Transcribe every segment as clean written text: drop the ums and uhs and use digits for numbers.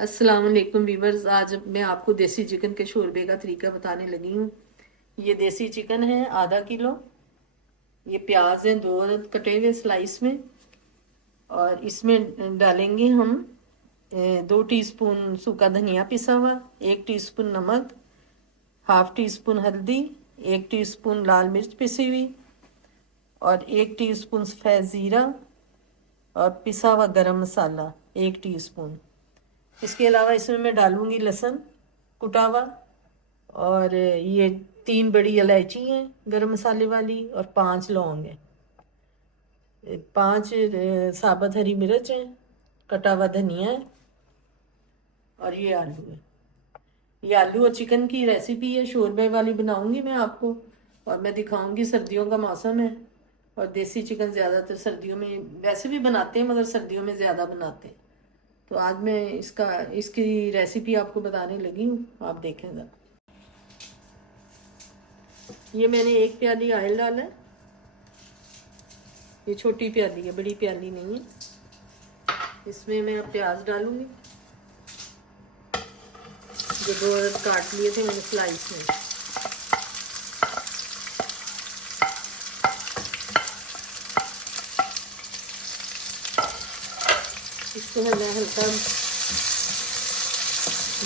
अस्सलाम वालेकुम वीवर्स। आज मैं आपको देसी चिकन के शोरबे का तरीका बताने लगी हूँ। ये देसी चिकन है आधा किलो। ये प्याज है दो कटे हुए स्लाइस में। और इसमें डालेंगे हम 2 टीस्पून सूखा धनिया पिसा हुआ, 1 टीस्पून नमक, हाफ टी स्पून हल्दी, 1 टीस्पून लाल मिर्च पिसी हुई और 1 टीस्पून सफ़ेद ज़ीरा और पिसा हुआ गरम मसाला 1 टीस्पून। इसके अलावा इसमें मैं डालूंगी लहसुन कुटा हुआ और ये 3 बड़ी इलायची हैं गरम मसाले वाली और 5 लौंग हैं, 5 साबुत हरी मिर्च है, कटा हुआ धनिया है और ये आलू है। ये आलू और चिकन की रेसिपी है, शोरबे वाली बनाऊंगी मैं आपको और मैं दिखाऊंगी। सर्दियों का मौसम है और देसी चिकन ज़्यादातर सर्दियों में वैसे भी बनाते हैं मगर सर्दियों में ज़्यादा बनाते हैं। तो आज मैं इसकी रेसिपी आपको बताने लगी हूँ, आप देखें ज़रा। ये मैंने 1 प्याली ऑयल डाला है। ये छोटी प्याली है, बड़ी प्याली नहीं है। इसमें मैं अब प्याज डालूंगी जो 2 काट लिए थे मैंने स्लाइस में। इसको मैं हल्का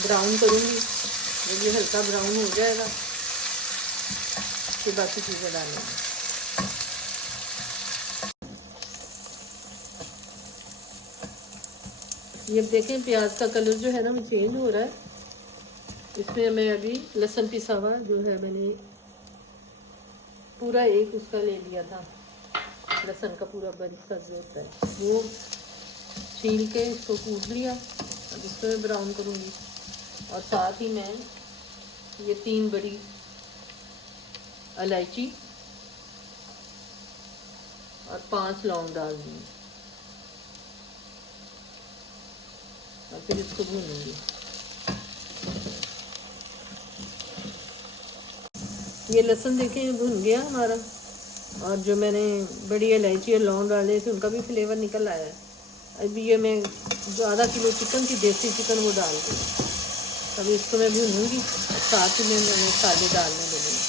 ब्राउन करूंगी। जब ये हल्का ब्राउन हो जाएगा फिर बाकी चीज़ें डालेंगे। ये देखें प्याज का कलर जो है ना वो चेंज हो रहा है। इसमें मैं अभी लहसुन पिसा हुआ जो है मैंने पूरा एक उसका ले लिया था, लहसुन का पूरा बरीक जो होता है वो छील के इसको कूट लिया। अब इसको मैं ब्राउन करूँगी और साथ ही मैं ये 3 बड़ी इलायची और 5 लौंग डाल दूँगी और फिर इसको भूनूंगी। ये लहसुन देखें भुन गया हमारा और जो मैंने बड़ी इलायची और लौंग डाले थे उनका भी फ्लेवर निकल आया है। अभी ये मैं जो आधा किलो चिकन थी देसी चिकन वो डाल दी। अभी इसको मैं भूनूंगी और साथ ही में मैंने मसाले डालने लगूँगी।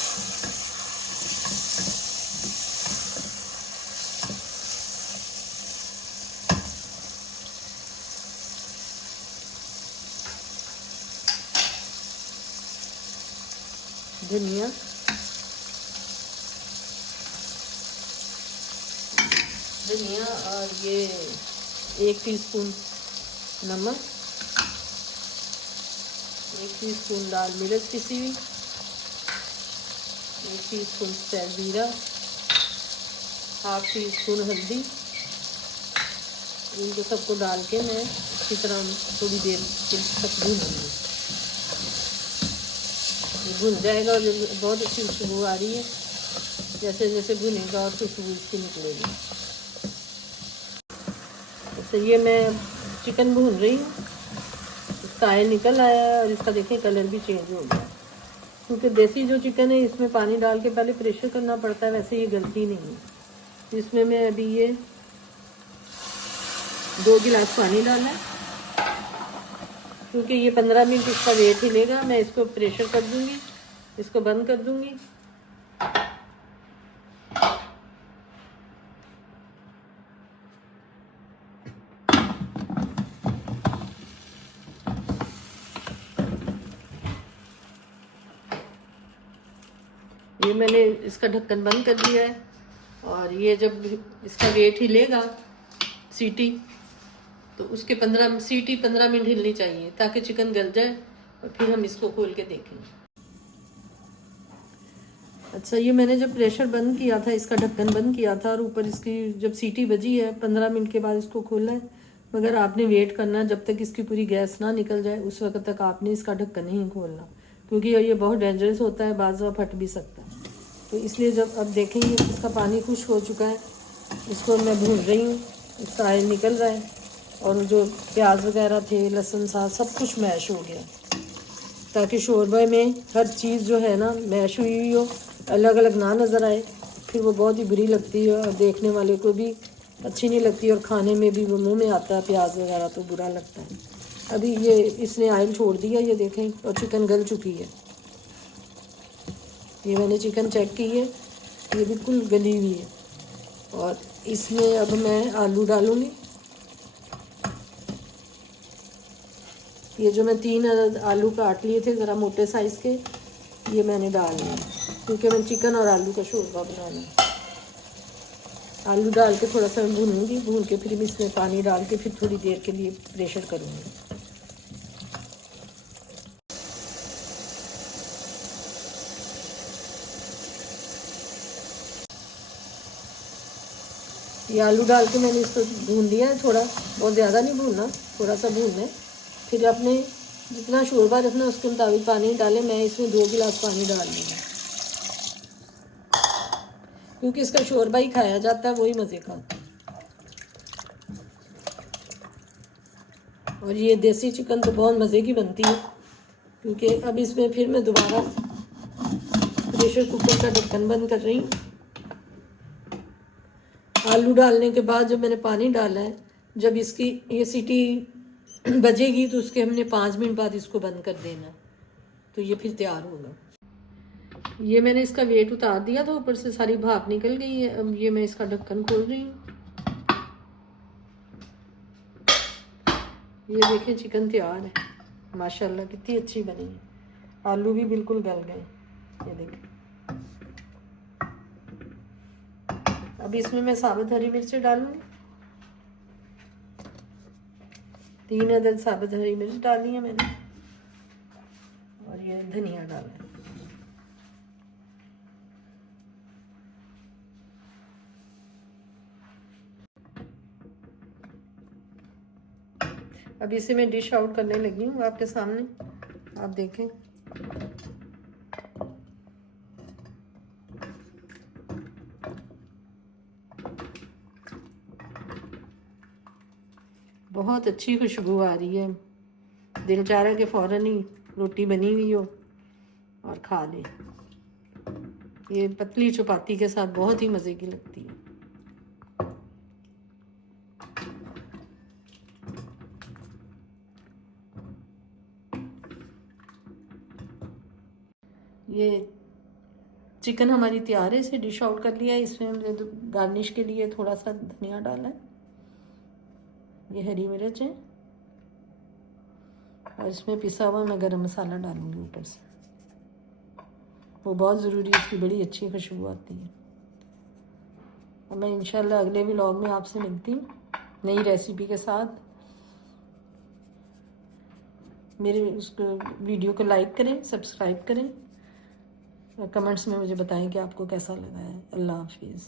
धनिया, और ये 1 टीस्पून नमक, 1 टीस्पून लाल मिर्च पिसी हुई, 1 टीस्पून सफ़ेद ज़ीरा, हाफ टीस्पून हल्दी। इनको सबको डाल के मैं अच्छी तरह थोड़ी देर तक भूनूंगी। भुन जाएगा और बहुत अच्छी खुशबू आ रही है। जैसे जैसे भुनेगा और खुशबू इसकी निकलेगी। तो ये मैं चिकन भून रही हूँ, इसका ऑयल निकल आया है और इसका देखें कलर भी चेंज हो गया। क्योंकि देसी जो चिकन है इसमें पानी डाल के पहले प्रेशर करना पड़ता है, वैसे ये गलती नहीं है। तो इसमें मैं अभी ये 2 गिलास पानी डाला है क्योंकि ये 15 मिनट इसका वेट हिलेगा। मैं इसको प्रेशर कर दूंगी, इसको बंद कर दूंगी। ये मैंने इसका ढक्कन बंद कर दिया है और ये जब इसका वेट हिलेगा सीटी तो उसके 15 मिनट हिलनी चाहिए ताकि चिकन गल जाए और फिर हम इसको खोल के देखेंगे। अच्छा, ये मैंने जब प्रेशर बंद किया था, इसका ढक्कन बंद किया था और ऊपर इसकी जब सीटी बजी है 15 मिनट के बाद इसको खोलना है। मगर आपने वेट करना जब तक इसकी पूरी गैस ना निकल जाए, उस वक्त तक आपने इसका ढक्कन नहीं खोलना क्योंकि ये बहुत डेंजरस होता है, बाज़ फट भी सकता है। तो इसलिए जब अब देखेंगे इसका पानी खुश्क हो चुका है, इसको मैं भून रही हूँ, इसका ऑयल निकल रहा है और जो प्याज वगैरह थे, लहसुन सा सब कुछ मैश हो गया ताकि शोरबे में हर चीज़ जो है ना मैश हुई हुई हो, अलग अलग ना नज़र आए। फिर वो बहुत ही बुरी लगती है और देखने वाले को भी अच्छी नहीं लगती और खाने में भी वो मुंह में आता है प्याज वगैरह तो बुरा लगता है। अभी ये इसने ऑयल छोड़ दिया, ये देखें, और चिकन गल चुकी है। ये मैंने चिकन चेक की है, ये बिल्कुल गली हुई है। और इसमें अब मैं आलू डालूँगी। ये जो मैं 3 आलू काट लिए थे ज़रा मोटे साइज़ के, ये मैंने डाल लिए, क्योंकि मैं चिकन और आलू का शोरबा बनाना है। आलू डाल के थोड़ा सा भूनूंगी, भून के फिर इसमें पानी डाल के फिर थोड़ी देर के लिए प्रेशर करूँगी। ये आलू डाल के मैंने इसको भून लिया है, थोड़ा, बहुत ज़्यादा नहीं भूनना, थोड़ा सा भूनना है। फिर अपने जितना शोरबा रखना उसके मुताबिक पानी डालें। मैं इसमें 2 गिलास पानी डाल लूँगी, क्योंकि इसका शोरबा ही खाया जाता है, वही मज़े का। और ये देसी चिकन तो बहुत मज़े की बनती है, क्योंकि अब इसमें फिर मैं दोबारा प्रेशर कुकर का ढक्कन बंद कर रही हूँ। आलू डालने के बाद जब मैंने पानी डाला है, जब इसकी ये सीटी बजेगी तो उसके हमने 5 मिनट बाद इसको बंद कर देना, तो ये फिर तैयार होगा। ये मैंने इसका वेट उतार दिया तो ऊपर से सारी भाप निकल गई है। अब ये मैं इसका ढक्कन खोल रही हूँ। ये देखें, चिकन तैयार है, माशाल्लाह कितनी अच्छी बनी है। आलू भी बिल्कुल गल गए, ये देखें। अब इसमें मैं साबुत हरी मिर्च डालूंगी। 3 अदद साबुत हरी मिर्च डाली है मैंने, और ये धनिया डाला है। अब इसे मैं डिश आउट करने लगी हूँ आपके सामने, आप देखें। बहुत अच्छी खुशबू आ रही है, दिल चाह रहा है कि फ़ौरन ही रोटी बनी हुई हो और खा ले। ये पतली चपाती के साथ बहुत ही मज़े की लगती है। ये चिकन हमारी तैयार है, इसे डिश आउट कर लिया है। इसमें हमने गार्निश के लिए थोड़ा सा धनिया डाला है, ये हरी मिर्च है, और इसमें पिसा हुआ मैं गरम मसाला डालूंगी ऊपर से, वो बहुत ज़रूरी है, इसकी बड़ी अच्छी खुशबू आती है। और मैं इंशाल्लाह अगले व्लॉग में आपसे मिलती हूँ नई रेसिपी के साथ। मेरे उसको वीडियो को लाइक करें, सब्सक्राइब करें, और कमेंट्स में मुझे बताएं कि आपको कैसा लगा है। अल्लाह हाफिज़।